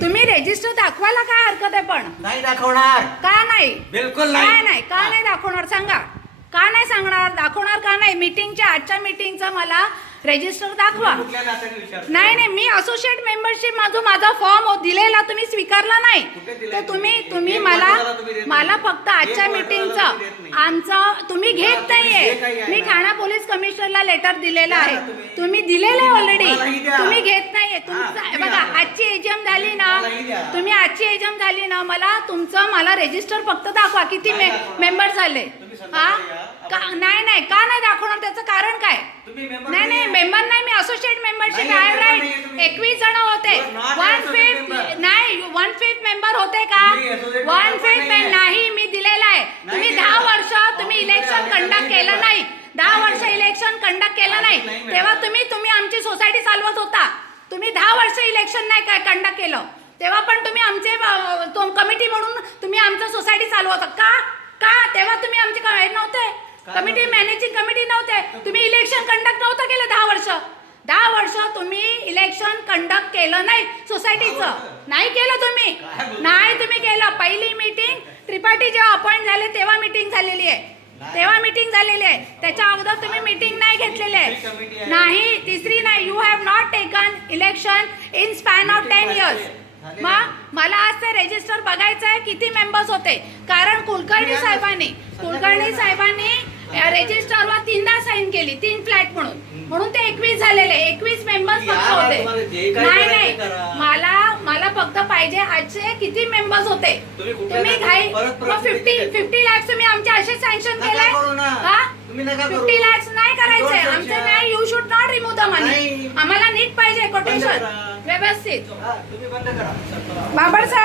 तुम्ही रजिस्टर दाखवायला काय हरकत आहे? पण नाही दाखवणार. का नाही? बिलकुल काय नाही? का नाही दाखवणार सांगा? का नाही सांगणार? दाखवणार का नाही? मीटिंगच्या आजच्या मीटिंगचा मला रजिस्टर दाखवा. नाही नाही, मी असोसिएट मेंबरशिप माझा फॉर्म दिलेला तुम्ही स्वीकारला नाही. तर तुम्ही मला फक्त आजच्या मीटिंगचं आमचं तुम्ही घेत नाहीये. मी ठाणा पोलीस कमिशनरला लेटर दिलेलं आहे. तुम्ही दिलेलं आहे ऑलरेडी. तुम्ही घेत नाहीये. तुमचं बघा, आजची एजीएम झाली ना, तुम्ही आजची एजीएम झाली ना, मला रजिस्टर फक्त दाखवा किती मेंबर झाले. हा नाही का नाही दाखवणार? त्याचं कारण काय? नाही मेंबर नाही, मी असोसिएट मेंबरशिप आहे. राईट, 21 जण होते. 1/5 नाही, 1/5 मेंबर होते का? 1/5 नाही, मी दिलेला आहे. तुम्ही 10 वर्ष तुम्ही इलेक्शन कंडक्ट केलं नाही. 10 वर्ष इलेक्शन कंडक्ट केलं नाही, तेव्हा तुम्ही आमची सोसायटी चालवत होता. तुम्ही 10 वर्ष इलेक्शन नाही काय कंडक्ट केलं, तेव्हा पण तुम्ही आमचे कमिटी म्हणून तुम्ही आमचं सोसायटी चालवत का? तेव्हा तुम्ही आमचे नव्हते, कमिटी मॅनेजिंग कमिटी नव्हते. तुम्ही इलेक्शन कंडक्ट नव्हतं केलं 10 वर्ष. 10 वर्ष तुम्ही इलेक्शन कंडक्ट केलं नाही सोसायटीचं. नाही केलं तुम्ही. नाही तुम्ही केलं. पहिली मीटिंग त्रिपाठी जेव्हा अपॉइंट झाले तेव्हा मीटिंग झालेली आहे. त्याच्या अगोदर तुम्ही मीटिंग नाही घेतलेली आहे. नाही, तिसरी नाही. You have not taken election in span of 10 years. मग मला आज ते रजिस्टर बघायचं आहे किती मेंबर्स होते. कारण कुलकर्णी साहेबांनी रजिस्टरवर 3दा साईन केली, 3 फ्लॅट म्हणून ते 21 झालेले. 21 मेंबर्स फक्त होते. नाही मला फक्त पाहिजे आजचे किती मेंबर्स होते. तुम्ही घाई 50 लाख तुम्ही आमचे असे सँक्शन केले. 50 लाख नाही करायचे आमचे. नाही, you should not remove the money. आम्हाला नीट पाहिजे कोटेशन व्यवस्थित. बाबर साहेब